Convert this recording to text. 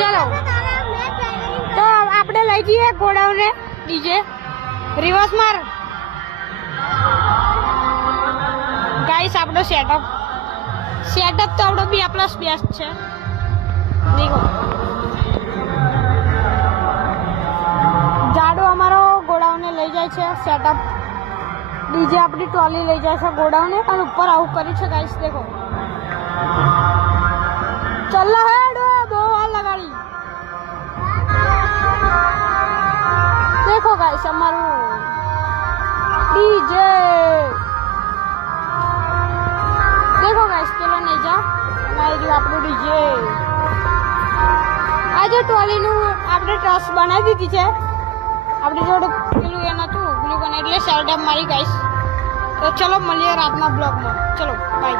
ચલો તો આપણે લઈ જઈએ ઘોડાઓને ડીજે રિવર્સ માર ગાઈસ આપણો સેટઅપ તો આપણો બી પ્લસ બેસ્ટ છે દેખો જાડો અમારો ઘોડાઓને લઈ જાય છે સેટઅપ ડીજે આપણી ટ્રોલી લઈ જાય છે ઘોડાઓને અને ઉપર આવું કરી છે ગાઈસ દેખો चल हेड दो वाल लगाड़ी देखो गाइस हमारू डीजे देखो गाइस पेलो नहीं जा गाइस આપણો ડીજે આ જો ટોલી નું આપણે ટ્રસ બનાવી દીધી છે આપણે જોડે પેલું એ નતું પેલું બનાવી એટલે સેટઅપ મારી ગાઈસ તો ચલો મળીએ રાતના બ્લોગમાં ચલો બાય